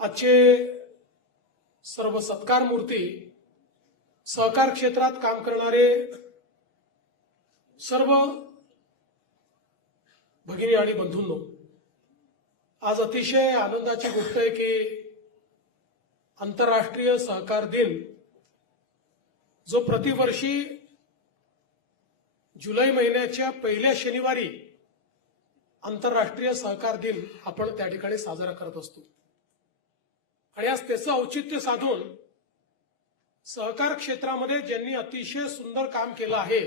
आजचे सर्व सत्कार मूर्ती, सहकार क्षेत्रात काम करणारे सर्व भगिनी आणि बंधूंनो, आज अतिशय आनंदाची गोष्ट आहे की आंतरराष्ट्रीय सहकार दिन जो प्रतिवर्षी जुलै महिन्याच्या पहिल्या शनिवारी आंतरराष्ट्रीय सहकार दिन आपण त्या ठिकाणी साजरा करत असतो. आणि आज त्याचं औचित्य साधून सहकार क्षेत्रामध्ये ज्यांनी अतिशय सुंदर काम केलं आहे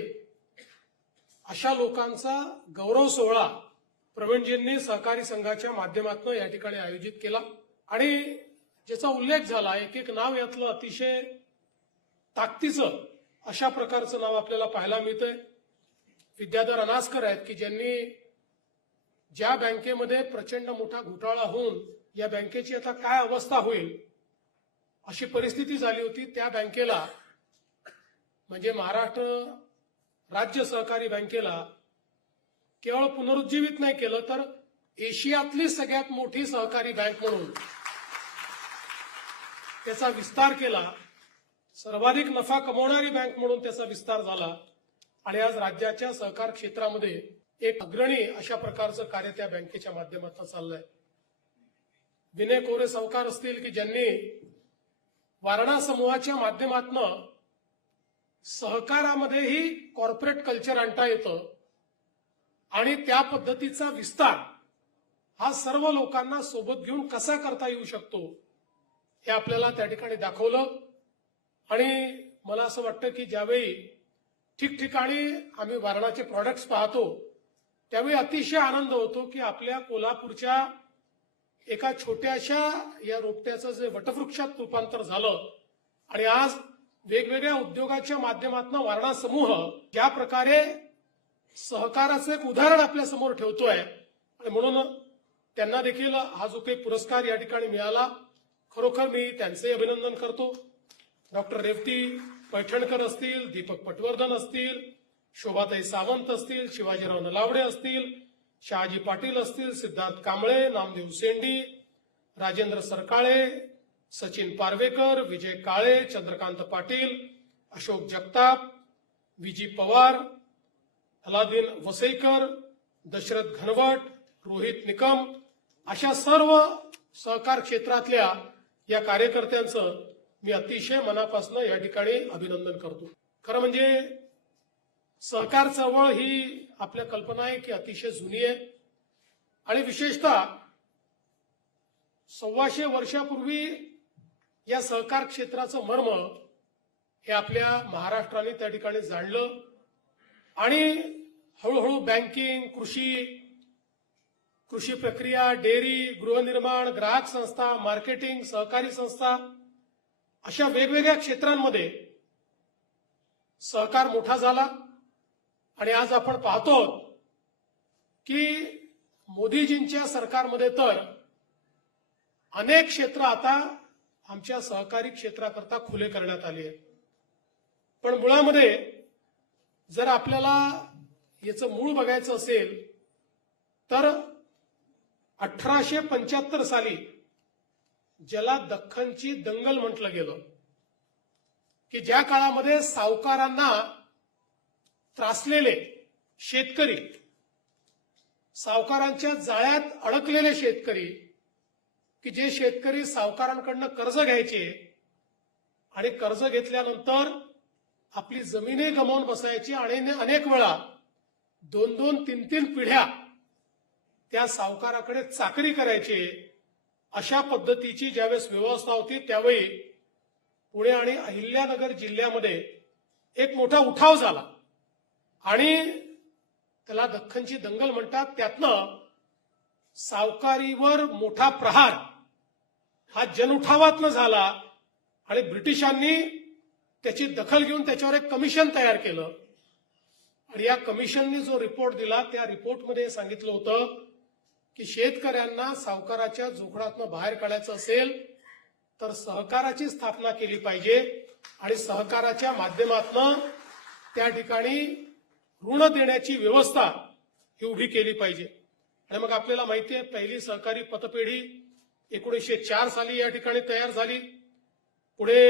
अशा लोकांचा गौरव सोहळा प्रवीणजींनी सहकारी संघाच्या माध्यमातून या ठिकाणी आयोजित केला. आणि ज्याचा उल्लेख झाला, एक एक नाव यातलं अतिशय ताकदीचं अशा प्रकारचं नाव आपल्याला पाहायला मिळतंय. विद्याधर अनासकर आहेत की ज्यांनी ज्या बँकेमध्ये प्रचंड मोठा घोटाळा होऊन या बँकेची आता काय अवस्था होईल अशी परिस्थिती झाली होती, त्या बँकेला म्हणजे महाराष्ट्र राज्य सहकारी बँकेला केवळ पुनरुज्जीवित नाही केलं तर एशियातली सगळ्यात मोठी सहकारी बँक म्हणून त्याचा विस्तार केला. सर्वाधिक नफा कमवणारी बँक म्हणून त्याचा विस्तार झाला. आणि आज राज्याच्या सहकार क्षेत्रामध्ये एक अग्रणी अशा प्रकारचं कार्य त्या बँकेच्या माध्यमातून चाललंय. विनय कोरे सावकार असतील की ज्यांनी वारणा समूहाच्या माध्यमातून सहकारामध्येही कॉर्पोरेट कल्चर आणता येतं आणि त्या पद्धतीचा विस्तार हा सर्व लोकांना सोबत घेऊन कसा करता येऊ शकतो हे आपल्याला त्या ठिकाणी दाखवलं. आणि मला असं वाटतं की ज्यावेळी ठिकठिकाणी आम्ही वारणाचे प्रॉडक्ट्स पाहतो त्यावेळी अतिशय आनंद होतो की आपल्या कोल्हापूरच्या एका छोट्याशा या रोपट्याचं जे वटवृक्षात रूपांतर झालं आणि आज वेगवेगळ्या उद्योगाच्या माध्यमातून वारणा समूह ज्या प्रकारे सहकाराचं एक उदाहरण आपल्या समोर ठेवतोय आणि म्हणून त्यांना देखील हा जो काही पुरस्कार या ठिकाणी मिळाला, खरोखर मी त्यांचे अभिनंदन करतो. डॉक्टर रेवती पैठणकर असतील, दीपक पटवर्धन असतील, शोभाताई सावंत असतील, शिवाजीराव नलावडे असतील, शहाजी पाटील असतील, सिद्धार्थ कांबळे, नामदेव सेंडी, राजेंद्र सरकाळे, सचिन पारवेकर, विजय काळे, चंद्रकांत पाटील, अशोक जगताप, विजी पवार, अलादीन वसईकर, दशरथ घनवट, रोहित निकम अशा सर्व सहकार क्षेत्रातल्या या कार्यकर्त्यांचं मी अतिशय मनापासून या ठिकाणी अभिनंदन करतो. खरं म्हणजे सहकार चळवळ ही आपल्या कल्पना आहे की अतिशय जुनी आहे आणि विशेषतः 125 वर्षापूर्वी या सहकार क्षेत्राचं मर्म हे आपल्या महाराष्ट्राने त्या ठिकाणी जाणलं आणि हळूहळू बँकिंग, कृषी प्रक्रिया, डेअरी, गृहनिर्माण, ग्राहक संस्था, मार्केटिंग, सहकारी संस्था अशा वेगवेगळ्या क्षेत्रांमध्ये सहकार मोठा झाला. आणि आज आपण पाहतो की मोदीजींच्या सरकारमध्ये तर अनेक क्षेत्र आता आमच्या सहकारी क्षेत्राकरता खुले करण्यात आली आहेत. पण मुळामध्ये जर आपल्याला याचं मूळ बघायचं असेल तर 1875 साली ज्याला दख्खनची दंगल म्हटलं गेलं की ज्या काळामध्ये सावकारांना त्रासलेले शेतकरी, सावकारांच्या जाळ्यात अडकलेले शेतकरी की जे शेतकरी सावकारांकडनं कर्ज घ्यायचे आणि कर्ज घेतल्यानंतर आपली जमीनही गमावून बसायची आणि अनेक वेळा 2-2, 3-3 पिढ्या त्या सावकाराकडे चाकरी करायचे, अशा पद्धतीची ज्यावेळेस व्यवस्था होती त्यावेळी पुणे आणि अहिल्यानगर जिल्ह्यामध्ये एक मोठा उठाव झाला आणि त्याला दख्खनची दंगल म्हणतात. त्यातनं सावकारीवर मोठा प्रहार हा जनउठावातनं झाला आणि ब्रिटिशांनी त्याची दखल घेऊन त्याच्यावर एक कमिशन तयार केलं. आणि या कमिशनने जो रिपोर्ट दिला त्या रिपोर्टमध्ये सांगितलं होतं की शेतकऱ्यांना सावकाराच्या जोखडातनं बाहेर काढायचं असेल तर सहकाराची स्थापना केली पाहिजे आणि सहकाराच्या माध्यमातून त्या ठिकाणी ऋण देण्याची व्यवस्था ही उभी केली पाहिजे. आणि मग आपल्याला माहिती आहे पहिली सहकारी पतपेढी 1904 साली या ठिकाणी तयार झाली. पुढे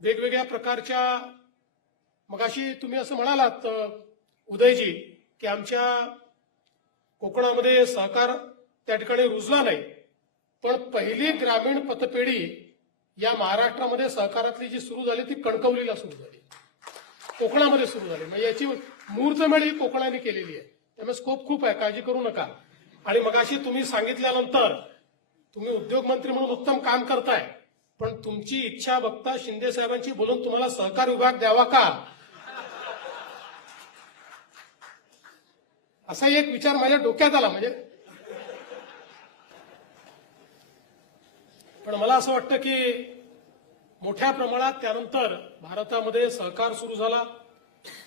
वेगवेगळ्या प्रकारच्या, मगाशी तुम्ही असं म्हणालात उदयजी की आमच्या कोकणामध्ये सहकार त्या ठिकाणी रुजला नाही, पण पहिली ग्रामीण पतपेढी या महाराष्ट्रामध्ये सहकारातली जी सुरू झाली ती कणकवलीला सुरू झाली, कोकणामध्ये सुरू झाली. म्हणजे याची मुहूर्तमेढ ही कोकणाने केलेली आहे. त्यामुळे स्कोप खूप आहे, काळजी करू नका. आणि मगाशी तुम्ही सांगितल्यानंतर तुम्ही उद्योग मंत्री म्हणून उत्तम काम करताय, पण तुमची इच्छा बघता शिंदे साहेबांची बोलून तुम्हाला सहकार विभाग द्यावा का, असा एक विचार माझ्या डोक्यात आला. म्हणजे पण मला असं वाटतं की मोठ्या प्रमाणात त्यानंतर भारतामध्ये सहकार सुरू झाला.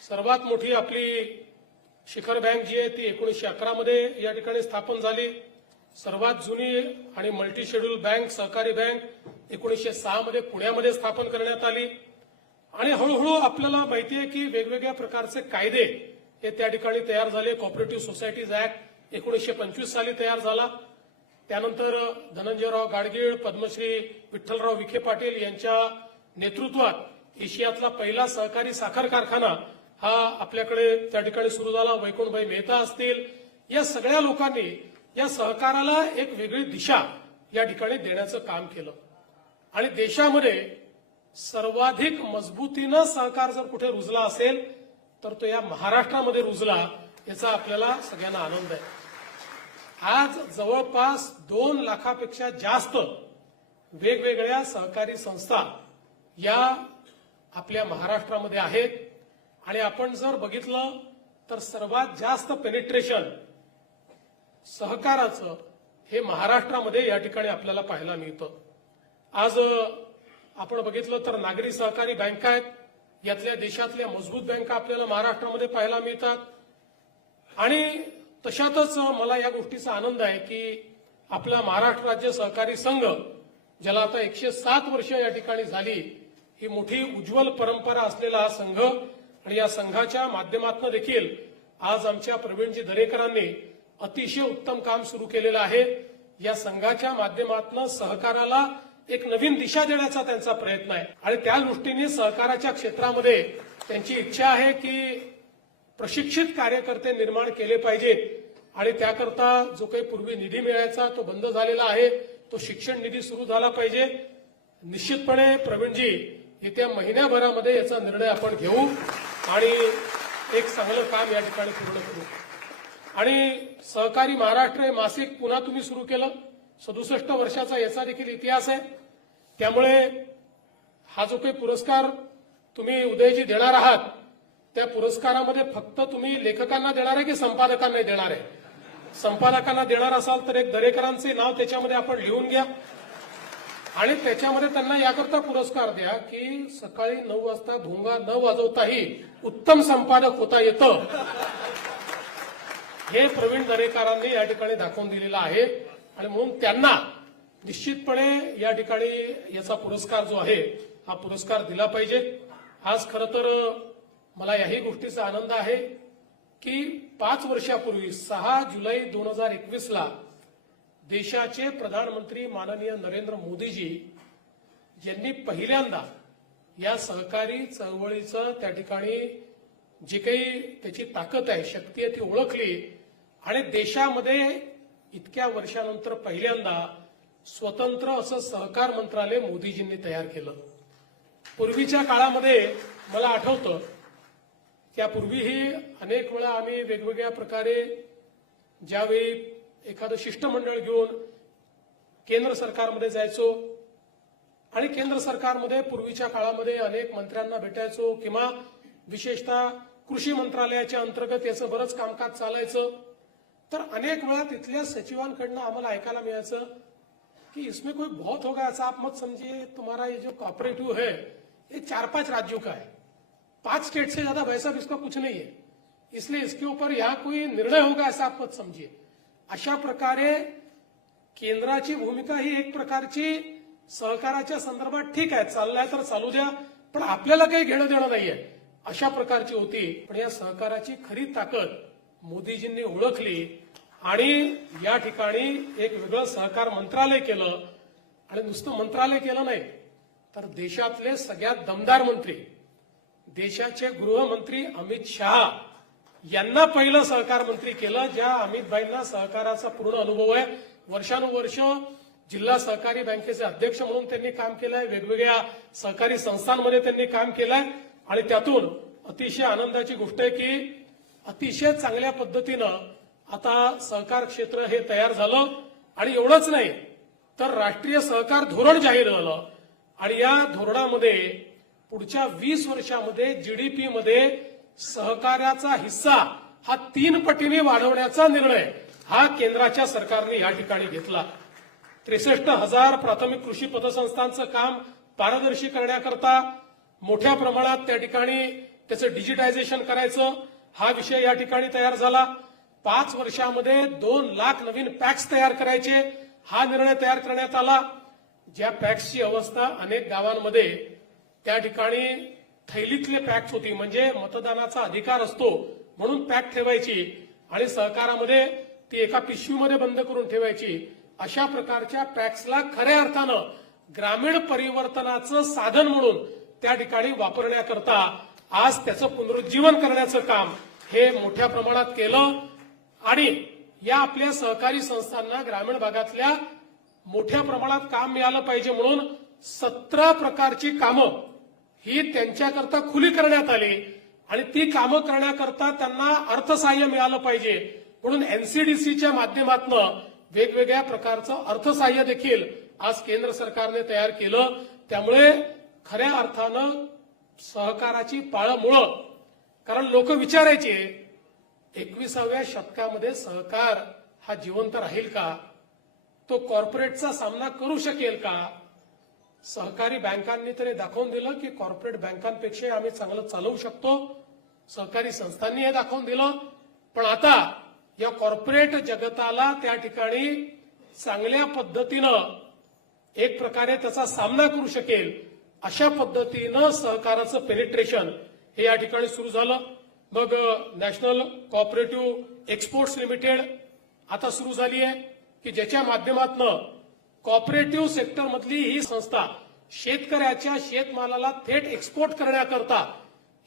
सर्वात मोठी आपली शिखर बँक जी आहे ती 1911 मध्ये या ठिकाणी स्थापन झाली. सर्वात जुनी आणि मल्टी शेड्यूल बँक सहकारी बँक 1906 मध्ये पुण्यामध्ये स्थापन करण्यात आली. आणि हळूहळू आपल्याला माहिती आहे की वेगवेगळ्या प्रकारचे कायदे हे त्या ठिकाणी तयार झाले. कॉपरेटिव्ह सोसायटीज ऍक्ट 1925 साली तयार झाला. त्यानंतर धनंजयराव गाडगीळ, पद्मश्री विठ्ठलराव विखे पाटील यांच्या नेतृत्वात एशियातला पहिला सहकारी साखर कारखाना हा आपल्याकडे त्या ठिकाणी सुरू झाला. वैकुंठभाई मेहता असतील, या सगळ्या लोकांनी या सहकाराला एक वेगळी दिशा या ठिकाणी देण्याचं काम केलं. आणि देशामध्ये सर्वाधिक मजबूतीनं सहकार जर कुठे रुजला असेल तर तो या महाराष्ट्रामध्ये रुजला, याचा आपल्याला सगळ्यांना आनंद आहे. आज जवळपास 2 लाखापेक्षा जास्त वेगवेगळ्या सहकारी संस्था या आपल्या महाराष्ट्रामध्ये आहेत. आणि आपण जर बघितलं तर सर्वात जास्त पेनिट्रेशन सहकाराचं हे महाराष्ट्रामध्ये या ठिकाणी आपल्याला पाहायला मिळतं. आज आपण बघितलं तर नागरी सहकारी बँका आहेत, यातल्या देशातल्या मजबूत बँका आपल्याला महाराष्ट्रामध्ये पाहायला मिळतात. आणि तशातच मला या गोष्टीचा आनंद आहे की आपला महाराष्ट्र राज्य सहकारी संघ, ज्याला आता 107 वर्ष या ठिकाणी झाली, ही मोठी उज्ज्वल परंपरा असलेला हा संघ, आणि या संघाच्या माध्यमातून देखील आज आमच्या प्रवीणजी दरेकरांनी अतिशय उत्तम काम सुरू केलेलं आहे. या संघाच्या माध्यमातून सहकाराला एक नवीन दिशा देण्याचा त्यांचा प्रयत्न आहे. आणि त्या दृष्टीने सहकाराच्या क्षेत्रामध्ये त्यांची इच्छा आहे की प्रशिक्षित कार्यकर्ते निर्माण केले पाहिजेत. आणि त्याकरता जो काही पूर्वी निधी मिळायचा तो बंद झालेला आहे, तो शिक्षण निधी सुरू झाला पाहिजे. निश्चितपणे प्रवीणजी येत्या महिन्याभरामध्ये याचा निर्णय आपण घेऊ आणि एक चांगलं काम या ठिकाणी पूर्ण करू. आणि सहकारी महाराष्ट्र हे मासिक पुन्हा तुम्ही सुरू केलं, 67 वर्षाचा याचा देखील इतिहास आहे. त्यामुळे हा जो काही पुरस्कार तुम्ही उदयजी देणार आहात, त्या पुरस्कारामध्ये फक्त तुम्ही लेखकांना देणार आहे की संपादकांना देणार आहे? संपादकांना देणार असाल तर एक दरेकरांचे नाव त्याच्यामध्ये आपण लिहून घ्या आणि त्याच्यामध्ये त्यांना याकरता पुरस्कार द्या की सकाळी 9 वाजता भोंगा न वाजवताही उत्तम संपादक होता येतं, हे प्रवीण दरेकरांनी या ठिकाणी दाखवून दिलेलं आहे. आणि म्हणून त्यांना निश्चितपणे या ठिकाणी याचा पुरस्कार जो आहे हा पुरस्कार दिला पाहिजे. आज खरं तर मला याही गोष्टीचा आनंद आहे की 5 वर्षापूर्वी 6 जुलै 2021 देशाचे प्रधानमंत्री माननीय नरेंद्र मोदीजी यांनी पहिल्यांदा या सहकारी चळवळीचं त्या ठिकाणी जी काही त्याची ताकद आहे, शक्ती आहे, ती ओळखली. आणि देशामध्ये इतक्या वर्षानंतर पहिल्यांदा स्वतंत्र असं सहकार मंत्रालय मोदीजींनी तयार केलं. पूर्वीच्या काळामध्ये मला आठवतं, त्यापूर्वीही अनेक वेळा आम्ही वेगवेगळ्या प्रकारे ज्यावेळी एखादं शिष्टमंडळ घेऊन केंद्र सरकारमध्ये जायचो आणि केंद्र सरकारमध्ये पूर्वीच्या काळामध्ये अनेक मंत्र्यांना भेटायचो किंवा विशेषतः कृषी मंत्रालयाच्या अंतर्गत याचं बरंच कामकाज चालायचं. तर अनेक वेळा तिथल्या सचिवांकडनं आम्हाला ऐकायला मिळायचं कि इसमें कोई बहुत होगा, ऐसा आप मत समझिए, तुम्हारा ये जो कोऑपरेटिव है ये 4-5 राज्यों का है, 5 स्टेट से ज्यादा वैसा भी इसका कुछ नहीं है, इसलिए इसके ऊपर यहाँ कोई निर्णय होगा ऐसा आप मत समझिए. अशा प्रकारे केंद्राची भूमिका ही एक प्रकारची सहकाराच्या संदर्भात ठीक आहे, चाललाय तर चालू द्या, पण आपल्याला काही घेणं देणं नाहीये, अशा प्रकारची होती. पण या सहकाराची खरी ताकद मोदीजींनी ओळखली आणि या ठिकाणी एक वेगळं सहकार मंत्रालय केलं आणि नुसतं मंत्रालय केलं नाही तर देशातले सगळ्यात दमदार मंत्री, देशाचे गृहमंत्री अमित शहा यांना पहिलं सहकार मंत्री केलं. ज्या अमितभाईंना सहकाराचा पूर्ण अनुभव आहे, वर्षानुवर्ष जिल्हा सहकारी बँकेचे अध्यक्ष म्हणून त्यांनी काम केलंय, वेगवेगळ्या सहकारी संस्थांमध्ये त्यांनी काम केलंय आणि त्यातून अतिशय आनंदाची गोष्ट आहे की अतिशय चांगल्या पद्धतीनं आता सहकार क्षेत्र हे तयार झालं. आणि एवढंच नाही तर राष्ट्रीय सहकार धोरण जाहीर झालं आणि या धोरणामध्ये पुढच्या 20 वर्षामध्ये जीडीपी मध्ये सहकार्याचा हिस्सा हा 3 पटीने वाढवण्याचा निर्णय हा केंद्राच्या सरकारने या ठिकाणी घेतला. 63,000 प्राथमिक कृषी पतसंस्थांचं काम पारदर्शी करण्याकरता मोठ्या प्रमाणात त्या ठिकाणी त्याचं डिजिटायझेशन करायचं हा विषय या ठिकाणी तयार झाला. 5 वर्षामध्ये 2 लाख नवीन पॅक्स तयार करायचे हा निर्णय तयार करण्यात आला. ज्या पॅक्सची अवस्था अनेक गावांमध्ये त्या ठिकाणी थैलीतले पॅक्स होती, म्हणजे मतदानाचा अधिकार असतो म्हणून पॅक ठेवायची आणि सहकारामध्ये ती एका पिशवीमध्ये बंद करून ठेवायची. अशा प्रकारच्या पॅक्सला खऱ्या अर्थानं ग्रामीण परिवर्तनाचं साधन म्हणून त्या ठिकाणी वापरण्याकरता आज त्याचं पुनरुज्जीवन करण्याचं काम हे मोठ्या प्रमाणात केलं. आणि या आपल्या सहकारी संस्थांना ग्रामीण भागातल्या मोठ्या प्रमाणात काम मिळालं पाहिजे म्हणून 17 प्रकारची कामं ही त्यांच्याकरता खुली करण्यात आली आणि ती कामं करण्याकरता त्यांना अर्थसहाय्य मिळालं पाहिजे म्हणून एनसीडीसीच्या माध्यमातून वेगवेगळ्या प्रकारचं अर्थसहाय्य देखील आज केंद्र सरकारने तयार केलं. त्यामुळे खऱ्या अर्थानं सहकाराची पाळंमुळं, कारण लोक विचारायचे 21व्या शतकामध्ये सहकार हा जिवंत राहील का, तो कॉर्पोरेटचा सामना करू शकेल का. सहकारी बँकांनी तरी दाखवून दिलं की कॉर्पोरेट बँकांपेक्षा आम्ही चांगलं चालवू शकतो. सहकारी संस्थांनी हे दाखवून दिलं. पण आता या कॉर्पोरेट जगताला त्या ठिकाणी चांगल्या पद्धतीनं एक प्रकारे त्याचा सामना करू शकेल अशा पद्धतीनं सहकाराचं पेनिट्रेशन हे या ठिकाणी सुरू झालं. मग नॅशनल कोऑपरेटिव्ह एक्सपोर्ट्स लिमिटेड आता सुरू झाली आहे की ज्याच्या माध्यमातून कॉपरेटिव्ह सेक्टरमधली ही संस्था शेतकऱ्याच्या शेतमालाला थेट एक्सपोर्ट करण्याकरता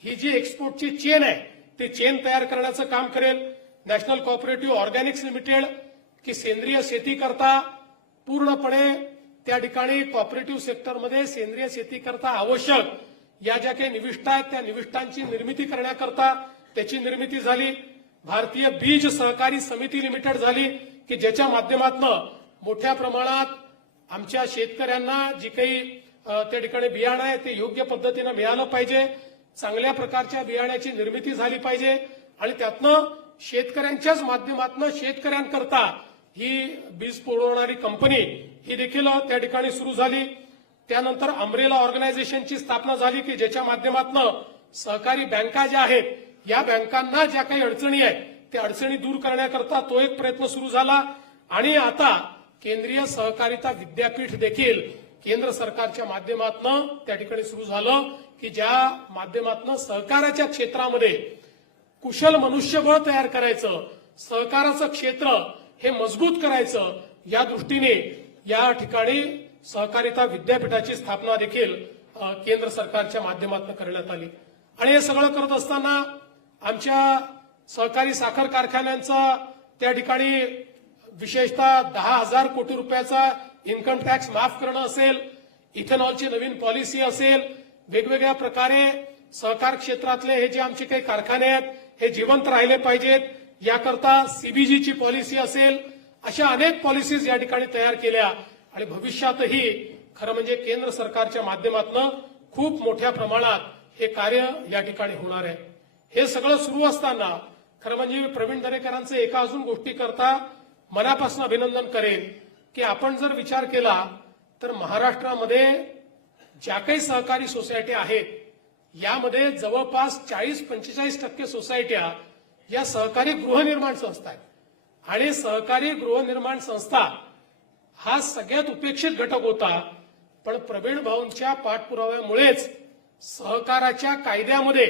ही जी एक्सपोर्टची चेन आहे ती चेन तयार करण्याचं काम करेल. नॅशनल कोऑपरेटिव्ह ऑर्गॅनिक्स लिमिटेड की सेंद्रिय शेती करता पूर्णपणे त्या ठिकाणी कॉपरेटिव्ह सेक्टरमध्ये सेंद्रिय शेती करता आवश्यक या ज्या काही निविष्ठा आहेत त्या निविष्ठांची निर्मिती करण्याकरता त्याची निर्मिती झाली. भारतीय बीज सहकारी समिती लिमिटेड झाली की ज्याच्या माध्यमातून मोठ्या प्रमाणात आमच्या शेतकऱ्यांना जी काही त्या ठिकाणी बियाणं आहे ते योग्य पद्धतीनं मिळालं पाहिजे, चांगल्या प्रकारच्या बियाण्याची निर्मिती झाली पाहिजे आणि त्यातनं शेतकऱ्यांच्याच माध्यमातून शेतकऱ्यांकरता ही बीज पुरवणारी कंपनी ही देखील त्या ठिकाणी सुरू झाली. त्यानंतर अम्ब्रेला ऑर्गनायझेशनची स्थापना झाली की ज्याच्या माध्यमातून सहकारी बँका ज्या आहेत या बँकांना ज्या काही अडचणी आहेत त्या अडचणी दूर करण्याकरता तो एक प्रयत्न सुरू झाला. आणि आता केंद्रीय सहकारिता विद्यापीठ देखील केंद्र सरकारच्या माध्यमातून त्या ठिकाणी सुरू झालं की ज्या माध्यमातून सहकाराच्या क्षेत्रामध्ये कुशल मनुष्यबळ तयार करायचं, सहकाराचं क्षेत्र हे मजबूत करायचं या दृष्टीने या ठिकाणी सहकारिता विद्यापीठाची स्थापना देखील केंद्र सरकारच्या माध्यमातून करण्यात आली. आणि हे सगळं करत असताना आमच्या सहकारी साखर कारखान्यांचा त्या ठिकाणी विशेषतः 10,000 कोटी रुपयाचा इन्कम टॅक्स माफ करणं असेल, इथेनॉलची नवीन पॉलिसी असेल, वेगवेगळ्या प्रकारे सहकार क्षेत्रातले हे जे आमचे काही कारखाने आहेत हे जिवंत राहिले पाहिजेत याकरता सीबीजीची पॉलिसी असेल, अशा अनेक पॉलिसीज या ठिकाणी तयार केल्या आणि भविष्यातही खरं म्हणजे केंद्र सरकारच्या माध्यमातून खूप मोठ्या प्रमाणात हे कार्य या ठिकाणी होणार आहे. हे सगळं सुरू असताना खरं म्हणजे प्रवीण दरेकरांचं एका अजून गोष्टी करता मनापासून अभिनंदन करेन की आपण जर विचार केला तर महाराष्ट्रामध्ये ज्या काही सहकारी सोसायटी आहेत यामध्ये जवळपास 40-45% सोसायट्या या सहकारी गृहनिर्माण संस्था आहेत आणि सहकारी गृहनिर्माण संस्था हा सगळ्यात उपेक्षित घटक होता. पण प्रवीण भाऊंच्या पाठपुराव्यामुळेच सहकाराच्या कायद्यामध्ये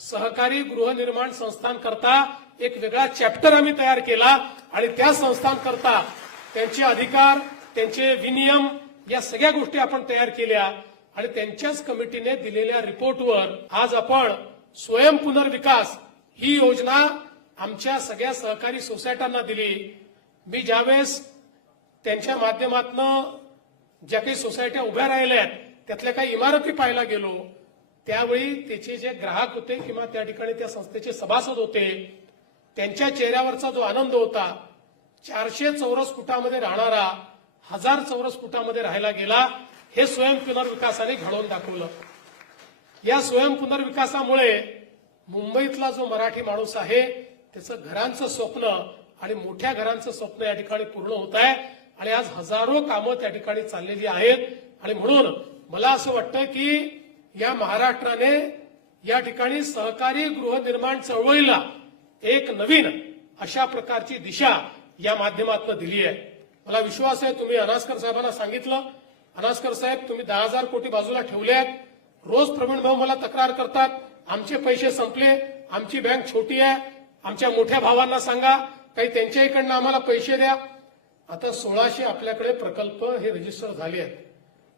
सहकारी गृहनिर्माण संस्थांकरता एक वेगळा चॅप्टर आम्ही तयार केला आणि त्या संस्थांकरता त्यांचे अधिकार, त्यांचे विनियम या सगळ्या गोष्टी आपण तयार केल्या आणि त्यांच्याच कमिटीने दिलेल्या रिपोर्टवर आज आपण स्वयं पुनर्विकास ही योजना आमच्या सगळ्या सहकारी सोसायट्यांना दिली. मी ज्यावेळेस त्यांच्या माध्यमातून ज्या काही सोसायट्या उभ्या राहिल्या आहेत त्यातल्या काही इमारती पाहायला गेलो, त्यावेळी त्याचे जे ग्राहक होते किंवा त्या ठिकाणी त्या संस्थेचे सभासद होते, त्यांच्या चेहऱ्यावरचा जो आनंद होता, 400 चौरस फुटामध्ये राहणारा 1000 चौरस फुटामध्ये राहायला गेला, हे स्वयं पुनर्विकासाने घडवून दाखवलं. या स्वयं पुनर्विकासामुळे मुंबईतला जो मराठी माणूस आहे त्याचं घरांचं स्वप्न आणि मोठ्या घरांचं स्वप्न या ठिकाणी पूर्ण होत आहे आणि आज हजारो कामं त्या ठिकाणी चाललेली आहेत. आणि म्हणून मला असं वाटतं की या महाराष्ट्राने या ठिकाणी सहकारी गृहनिर्माण चळवळीला एक नवीन अशा प्रकारची दिशा या माध्यमातून दिली आहे. मला विश्वास आहे, तुम्ही अनास्कर साहेबांना सांगितलं, अनास्कर साहेब तुम्ही 10,000 कोटी बाजूला ठेवले आहेत. रोज प्रवीण भाऊ मला तक्रार करतात, आमचे पैसे संपले, आमची बँक छोटी आहे, आमच्या मोठ्या भावांना सांगा काही त्यांच्या इकडनं आम्हाला पैसे द्या. आता 1600 आपल्याकडे प्रकल्प हे रजिस्टर झाले आहेत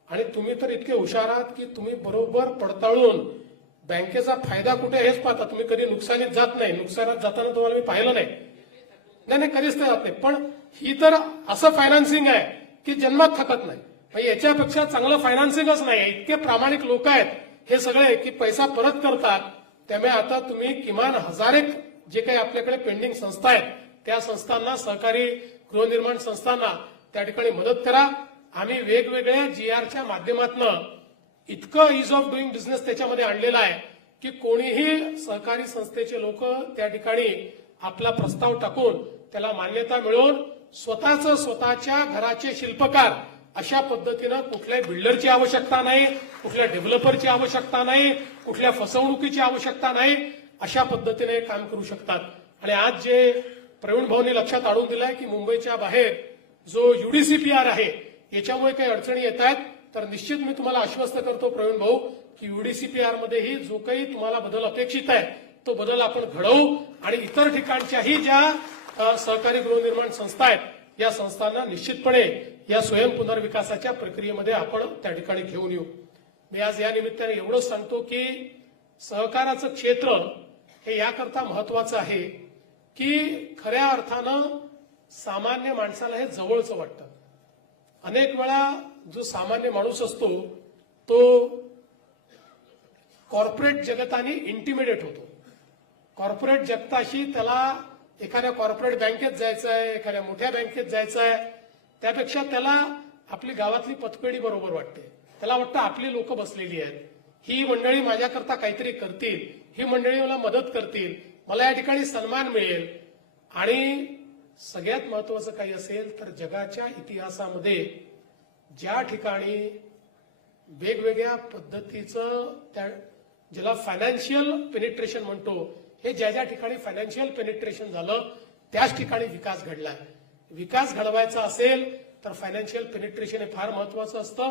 आणि तुम्ही तर इतके हुशार आहात की तुम्ही बरोबर पडताळून बँकेचा फायदा कुठे हेच पाहता. तुम्ही कधी नुकसानीत जात नाही, नुकसानात जाताना तुम्हाला मी पाहिलं नाही, नाही कधीच ते जात नाही. पण ही तर असं फायनान्सिंग आहे की जन्मात थकत नाही. याच्यापेक्षा चांगलं फायनान्सिंगच नाही. इतके प्रामाणिक लोक आहेत हे सगळे की पैसा परत करतात. त्यामुळे आता तुम्ही किमान 1000 जे काही आपल्याकडे पेंडिंग संस्था आहेत त्या संस्थांना, सहकारी गृहनिर्माण संस्थांना त्या ठिकाणी मदत करा. आम्ही वेगवेगळ्या GRच्या माध्यमातून इतकं इज ऑफ डुईंग बिझनेस त्याच्यामध्ये आणलेला आहे की कोणीही सहकारी संस्थेचे लोक त्या ठिकाणी आपला प्रस्ताव टाकून त्याला मान्यता मिळवून स्वतःच्या घराचे शिल्पकार अशा पद्धतीनं कुठल्याही बिल्डरची आवश्यकता नाही, कुठल्या डेव्हलपरची आवश्यकता नाही, कुठल्या फसवणुकीची आवश्यकता नाही, अशा पद्धतीने काम करू शकतात. आणि आज जे प्रवीण भाऊंनी लक्षात आणून दिलंय की मुंबईच्या बाहेर जो UDCPR आहे याच्यामुळे काही अडचणी येत आहेत, तर निश्चित मी तुम्हाला आश्वस्त करतो प्रवीण भाऊ की UDCPR मध्येही जो काही तुम्हाला बदल अपेक्षित आहे तो बदल आपण घडवू आणि इतर ठिकाणच्याही ज्या सहकारी गृहनिर्माण संस्था आहेत या संस्थांना निश्चितपणे या स्वयं पुनर्विकासाच्या प्रक्रियेमध्ये आपण त्या ठिकाणी घेऊन येऊ. मी आज या निमित्ताने एवढंच सांगतो की सहकाराचं क्षेत्र हे याकरता महत्वाचं आहे की खऱ्या अर्थानं सामान्य माणसाला हे जवळचं वाटतं. अनेक वेळा जो सामान्य माणूस असतो तो कॉर्पोरेट जगताने इंटिमिडेट होतो. कॉर्पोरेट जगताशी त्याला एखाद्या कॉर्पोरेट बँकेत जायचं आहे, एखाद्या मोठ्या बँकेत जायचं आहे, त्यापेक्षा त्याला आपली गावातली पतपेढी बरोबर वाटते. त्याला वाटतं आपली लोक बसलेली आहेत, ही मंडळी माझ्याकरता काहीतरी करतील, ही मंडळी मला मदत करतील, मला या ठिकाणी सन्मान मिळेल. आणि सगळ्यात महत्वाचं काही असेल तर जगाच्या इतिहासामध्ये ज्या ठिकाणी वेगवेगळ्या पद्धतीचं त्या ज्याला फायनान्शियल पेनिट्रेशन म्हणतो, हे ज्या ज्या ठिकाणी फायनान्शियल पेनिट्रेशन झालं त्याच ठिकाणी विकास घडलाय. विकास घडवायचा असेल तर फायनान्शियल पेनिट्रेशन हे फार महत्वाचं असतं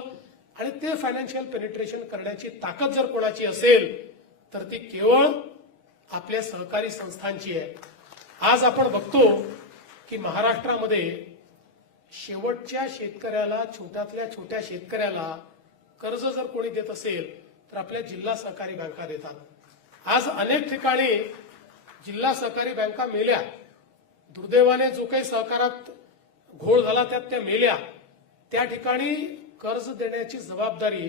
आणि ते फायनान्शियल पेनिट्रेशन करण्याची ताकद जर कोणाची असेल तर ती केवळ आपल्या सहकारी संस्थांची आहे. आज आपण बघतो की महाराष्ट्रामध्ये शेवटच्या शेतकऱ्याला, छोट्यातल्या छोट्या शेतकऱ्याला कर्ज जर कोणी देत असेल तर आपल्या जिल्हा सहकारी बँका देतात. आज अनेक ठिकाणी जिल्हा सहकारी बँका मेल्या, दुर्दैवाने जो काही सहकारात घोळ झाला त्यात त्या मेल्या. त्या ठिकाणी कर्ज देण्याची जबाबदारी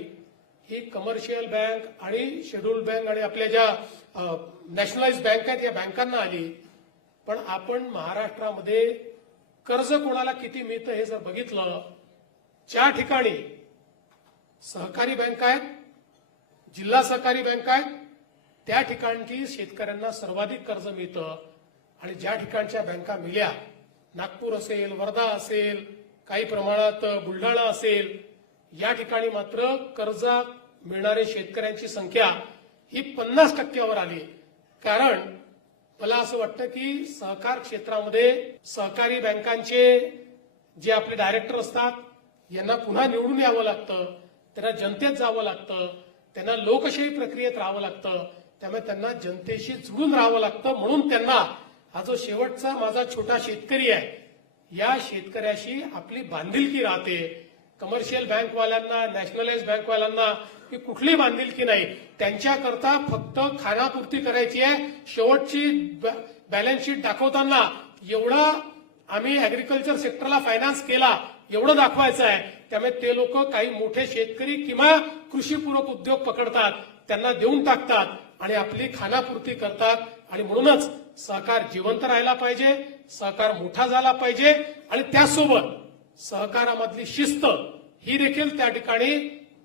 ही कमर्शियल बँक आणि शेड्यूल बँक आणि आपल्या ज्या नॅशनलाइज बँक आहेत या बँकांना आली. पण आपण महाराष्ट्रामध्ये कर्ज कोणाला किती मिळतं हे जर बघितलं, ज्या ठिकाणी सहकारी बँका आहेत, जिल्हा सहकारी बँका आहेत, त्या ठिकाणची शेतकऱ्यांना सर्वाधिक कर्ज मिळतं. आणि ज्या ठिकाणच्या बँका मिल्या, नागपूर असेल, वर्धा असेल, काही प्रमाणात बुलढाणा असेल, या ठिकाणी मात्र कर्ज मिळणारे शेतकऱ्यांची संख्या ही 50% आली. कारण मला असं वाटतं की सहकार क्षेत्रामध्ये सहकारी बँकांचे जे आपले डायरेक्टर असतात यांना पुन्हा निवडून यावं लागतं, त्यांना जनतेत जावं लागतं, त्यांना लोकशाही प्रक्रियेत राहावं लागतं. त्यामुळे त्यांना जनतेशी जुळून राहावं लागतं. म्हणून त्यांना हा जो शेवटचा माझा छोटा शेतकरी आहे, या शेतकऱ्याशी आपली बांधिलकी राहते. कमर्शियल बँकवाल्यांना, नॅशनलाइज बँकवाल्यांना ही कुठली बांधिलकी नाही. त्यांच्याकरता फक्त खानापूर्ती करायची आहे. शेवटची बॅलन्स शीट दाखवताना एवढा आम्ही ऍग्रिकल्चर सेक्टरला फायनान्स केला एवढं दाखवायचं आहे. त्यामुळे ते लोक काही मोठे शेतकरी किंवा कृषीपूरक उद्योग पकडतात, त्यांना देऊन टाकतात आणि आपली खानापूर्ती करतात. आणि म्हणूनच सहकार जिवंत राहायला पाहिजे, सहकार मोठा झाला पाहिजे आणि त्यासोबत सहकारामधली शिस्त ही देखील त्या ठिकाणी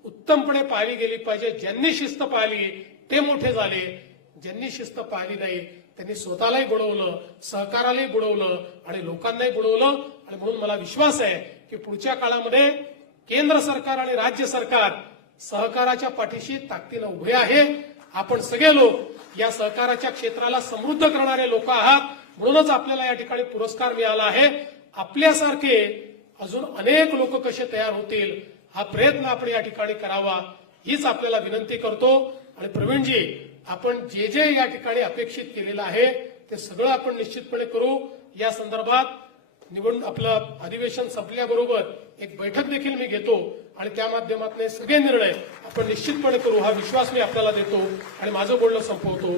उत्तमपणे पाळली गेली पाहिजे. ज्यांनी शिस्त पाळली ते मोठे झाले, ज्यांनी शिस्त पाळली नाही त्यांनी स्वतःलाही बुडवलं, सहकारालाही बुडवलं आणि लोकांनाही बुडवलं. आणि म्हणून मला विश्वास आहे की पुढच्या काळामध्ये केंद्र सरकार आणि राज्य सरकार सहकाराच्या पाठीशी ताकदीनं उभे आहे. आपण सगळे लोक या सहकाराच्या क्षेत्राला समृद्ध करणारे लोक आहात, म्हणूनच आपल्याला या ठिकाणी पुरस्कार मिळाला आहे. आपल्यासारखे अजून अनेक लोक कसे तयार होतील हा प्रयत्न आपण या ठिकाणी करावा हीच आपल्याला विनंती करतो. आणि प्रवीणजी, आपण जे जे या ठिकाणी अपेक्षित केलेलं आहे ते सगळं आपण निश्चितपणे करू. या संदर्भात आपलं अधिवेशन संपल्याबरोबर एक बैठक देखील मी घेतो आणि त्या माध्यमातून सगळे निर्णय आपण निश्चितपणे करू हा विश्वास मी आपल्याला देतो आणि माझं बोलणं संपवतो.